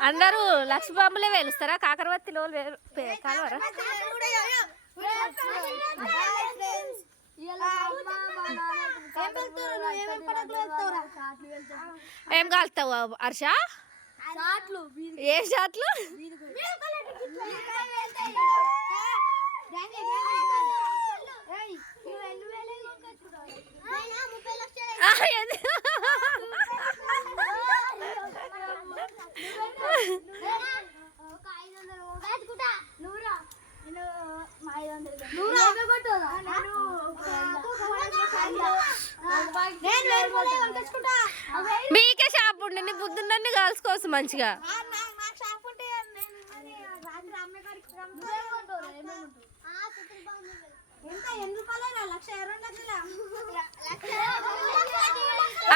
అందరూ లక్ష బాంబులే వేలుస్తారా కాకరవత్తిలో కాలవరా? ఏం ఏం కాలుతావు హర్ష? ఏ షాట్లు? ఆ, ఏంది? మీకే షాప్ ఉండి నీ బుద్ధున్నన్ని కాల్చుకోవచ్చు మంచిగా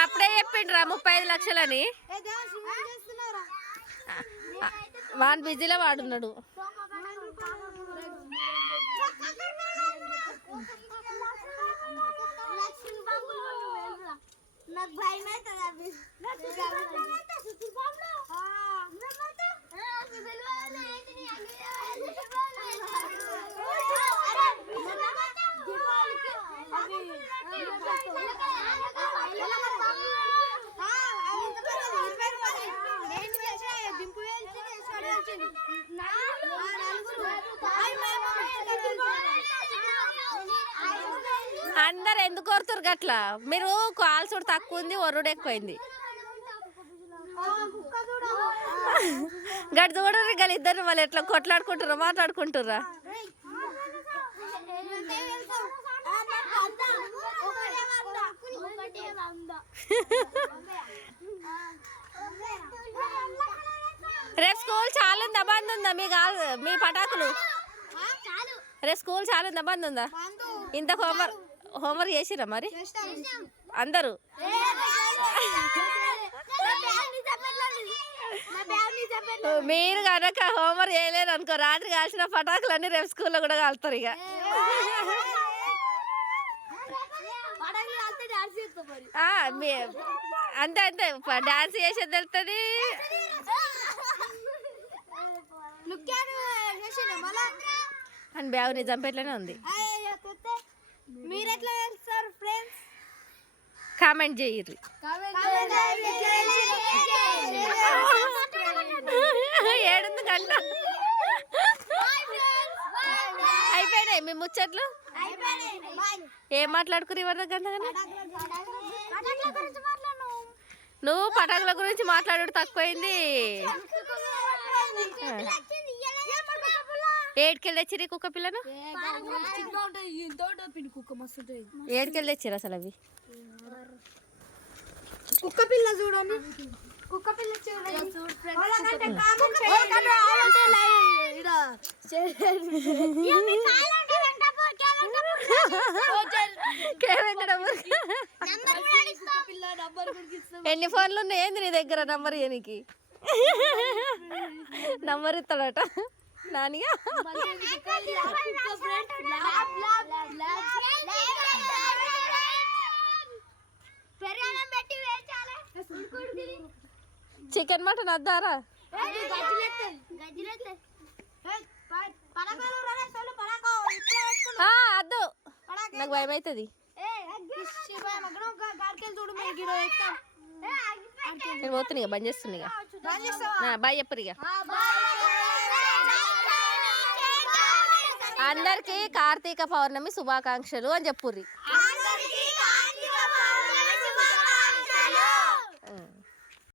అప్పుడే చెప్పిండ్రా ముప్పై ఐదు లక్షలని వాన్ బిజీలో వాడున్నాడు నాకు భయం అవుతుంది అందరు ఎందుకు కొడుతురు గట్లా? మీరు కాల్సుడు తక్కువ ఉంది ఒరుడు ఎక్కువైంది. గడి చూడరు గల ఇద్దరు వాళ్ళు ఎట్లా కొట్లాడుకుంటారా మాట్లాడుకుంటుర్రా? స్కూల్ చాలా ఉందా బంద్ ఉందా? మీ కాల్ మీ పటాకులు? రేపు స్కూల్ చాలా ఉందా బంద్ ఉందా? ఇంత హోంవర్క్ హోంవర్క్ చేసిరా మరి? అందరూ? మీరు కనుక హోంవర్క్ చేయలేరు అనుకో రాత్రి కాల్చిన పటాకులన్నీ రేపు స్కూల్లో కూడా కాలుతారు ఇక. అంతే అంతే. డాన్స్ చేసేది తెలుస్తుంది అని బ్యాగ్ నిజం పెట్లనే ఉంది. చేస్తారు ఫ్రెండ్స్ కామెంట్ చేయర్రి. ఏడుంది గంట. అయిపోయినాయి మీ ముచ్చట్లు? ఏం మాట్లాడుకుని ఎవరి గంట నువ్వు పటాకుల గురించి మాట్లాడు తక్కువైంది. ఏడుకెళ్ళి తెచ్చిరి కుక్క పిల్లను? ఏడుకెళ్ళి తెచ్చిరు అసలు అవి? కుక్క పిల్ల చూడండి. కుక్క పిల్ల. ఎన్ని ఫోన్లు ఉన్నాయి? ఏంది నీ దగ్గర? నంబర్ ఇయనికి నంబర్ ఇస్తాడట. వేచాలి చికెన్ మటన్ వద్దు పలక. నాకు భయం అవుతుంది. నేను పోతున్నా ఇక బంద్ చేస్తున్నా? బాయ్ చెప్పరు ఇక ఆ, బాయ్. అందరికీ కార్తీక పౌర్ణమి శుభాకాంక్షలు అని చెప్పుర్రి.